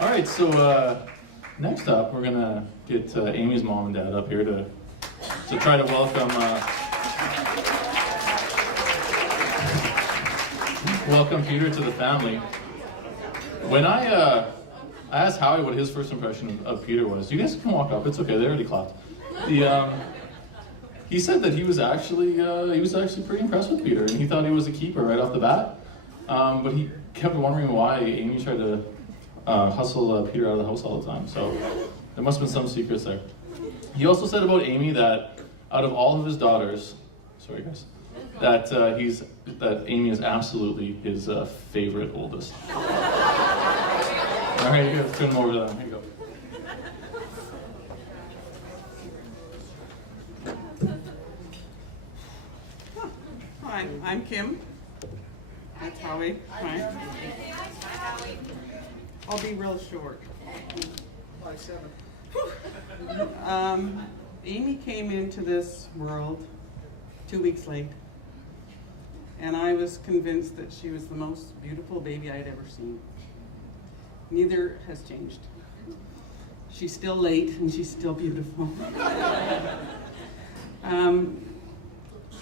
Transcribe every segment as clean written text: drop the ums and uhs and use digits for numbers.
All right, so next up, we're gonna get Amy's mom and dad up here to try to welcome Peter to the family. When I asked Howie what his first impression of Peter was, you guys can walk up. It's okay. They already clapped. He said that he was actually pretty impressed with Peter, and he thought he was a keeper right off the bat. But he kept wondering why Amy tried to hustle Peter out of the house all the time. So there must have been some secrets there. He also said about Amy that out of all of his daughters, sorry guys, that Amy is absolutely his favorite oldest. All right, you guys turn them over to them. Here you go. Hi, I'm Kim. That's Howie. Hi. I'll be real short. 5'7". Amy came into this world 2 weeks late, and I was convinced that she was the most beautiful baby I'd ever seen. Neither has changed. She's still late, and she's still beautiful.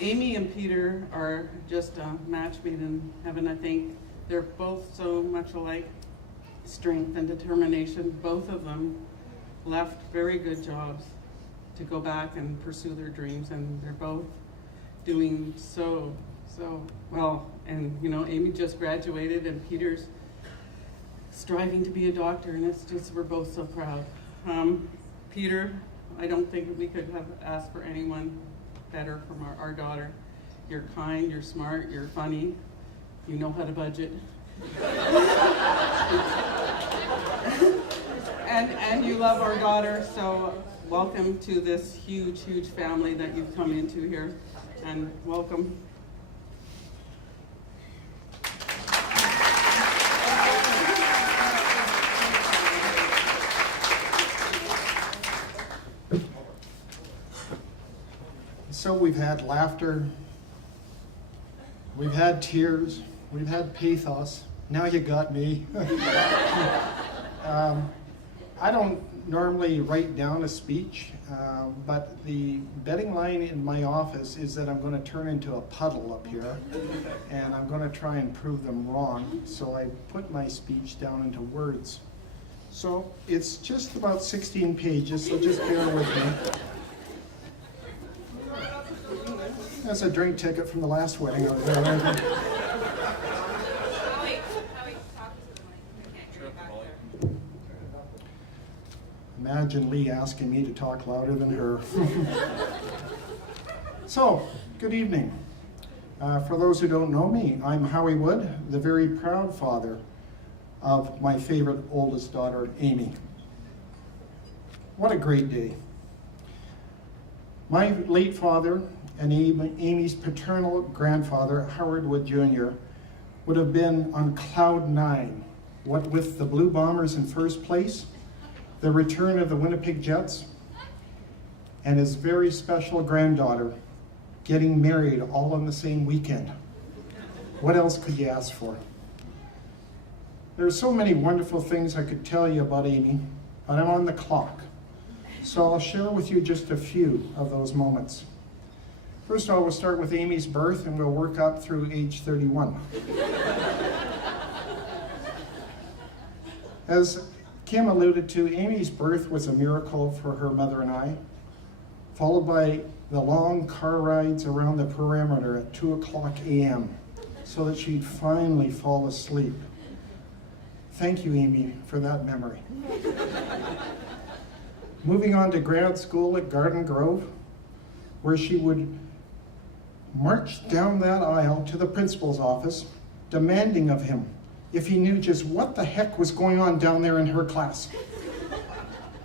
Amy and Peter are just a match made in heaven, I think. They're both so much alike. Strength and determination. Both of them left very good jobs to go back and pursue their dreams, and they're both doing so well. And you know, Amy just graduated, and Peter's striving to be a doctor, and it's just, we're both so proud. Peter, I don't think we could have asked for anyone better from our daughter. You're kind, you're smart, you're funny, you know how to budget. and you love our daughter, so welcome to this huge family that you've come into here, and welcome. So we've had laughter, we've had tears, we've had pathos. Now you got me. I don't normally write down a speech, but the betting line in my office is that I'm going to turn into a puddle up here, and I'm going to try and prove them wrong. So I put my speech down into words. So it's just about 16 pages, so just bear with me. That's a drink ticket from the last wedding I was there. Howie, talk to the mic. I can't hear you back there. Imagine Lee asking me to talk louder than her. So, good evening. For those who don't know me, I'm Howie Wood, the very proud father of my favorite oldest daughter, Amy. What a great day. My late father and Amy's paternal grandfather, Howard Wood Jr., would have been on cloud nine, what with the Blue Bombers in first place, the return of the Winnipeg Jets, and his very special granddaughter getting married all on the same weekend. What else could you ask for? There are so many wonderful things I could tell you about Amy, but I'm on the clock. So I'll share with you just a few of those moments. First of all, we'll start with Amy's birth, and we'll work up through age 31. As Kim alluded to, Amy's birth was a miracle for her mother and I, followed by the long car rides around the perimeter at 2:00 a.m. so that she'd finally fall asleep. Thank you, Amy, for that memory. Moving on to grad school at Garden Grove, where she would march down that aisle to the principal's office, demanding of him if he knew just what the heck was going on down there in her class.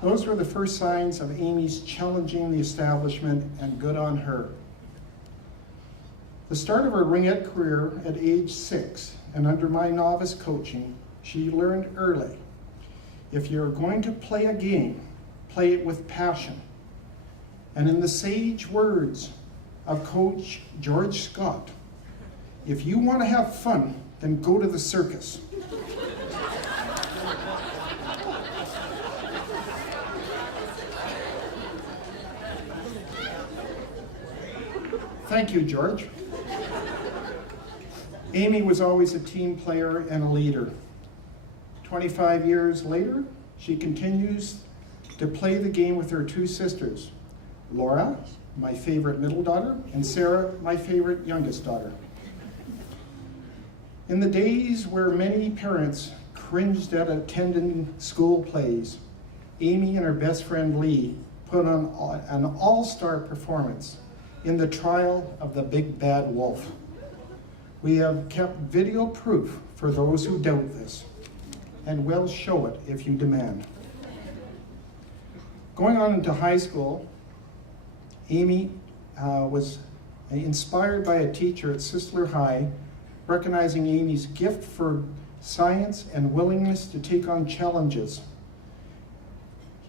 Those were the first signs of Amy's challenging the establishment, and good on her. The start of her ringette career at age 6, and under my novice coaching, she learned early, if you're going to play a game, play it with passion. And in the sage words of Coach George Scott, if you want to have fun, then go to the circus. Thank you, George. Amy was always a team player and a leader. 25 years later, she continues to play the game with her two sisters, Laura, my favorite middle daughter, and Sarah, my favorite youngest daughter. In the days where many parents cringed at attending school plays, Amy and her best friend Lee put on an all-star performance in the trial of the big bad wolf. We have kept video proof for those who doubt this, and will show it if you demand. Going on into high school, Amy was inspired by a teacher at Sisler High, recognizing Amy's gift for science and willingness to take on challenges.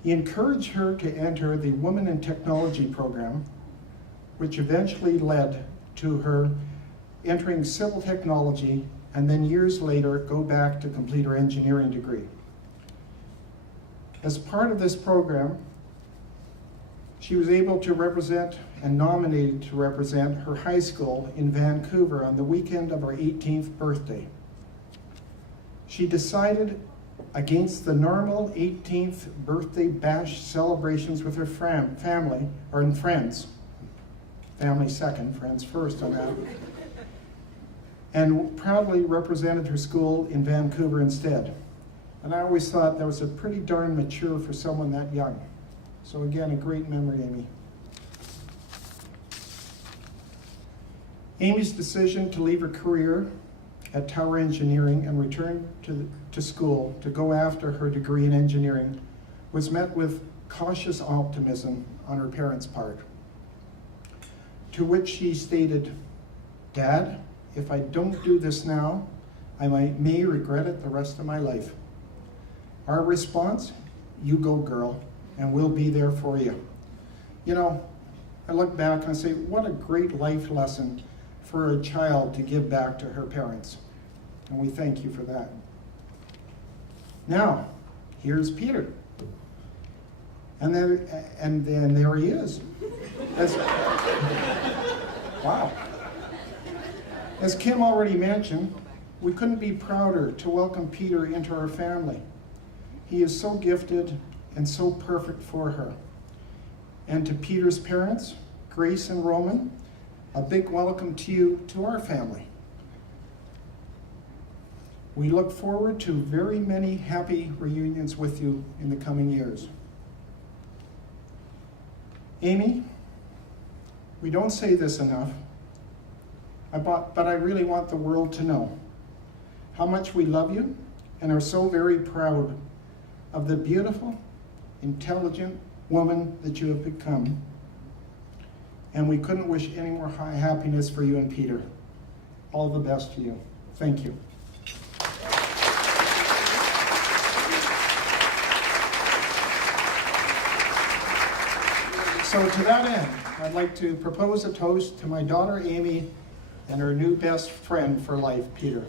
He encouraged her to enter the Women in Technology program, which eventually led to her entering civil technology, and then years later go back to complete her engineering degree. As part of this program, she was able to represent and nominated to represent her high school in Vancouver on the weekend of her 18th birthday. She decided against the normal 18th birthday bash celebrations with her family, or in friends. Family second, friends first on that. And proudly represented her school in Vancouver instead. And I always thought that was a pretty darn mature for someone that young. So again, a great memory, Amy. Amy's decision to leave her career at Tower Engineering and return to school to go after her degree in engineering was met with cautious optimism on her parents' part. To which she stated, "Dad, if I don't do this now, I may regret it the rest of my life." Our response, "You go, girl, and we'll be there for you." You know, I look back and I say, what a great life lesson for a child to give back to her parents. And we thank you for that. Now, here's Peter. And then there he is. Wow. As Kim already mentioned, we couldn't be prouder to welcome Peter into our family. He is so gifted and so perfect for her. And to Peter's parents, Grace and Roman, a big welcome to you, to our family. We look forward to very many happy reunions with you in the coming years. Amy, we don't say this enough, but I really want the world to know how much we love you and are so very proud of the beautiful, intelligent woman that you have become. And we couldn't wish any more happiness for you and Peter. All the best to you. Thank you. So to that end, I'd like to propose a toast to my daughter Amy and her new best friend for life, Peter.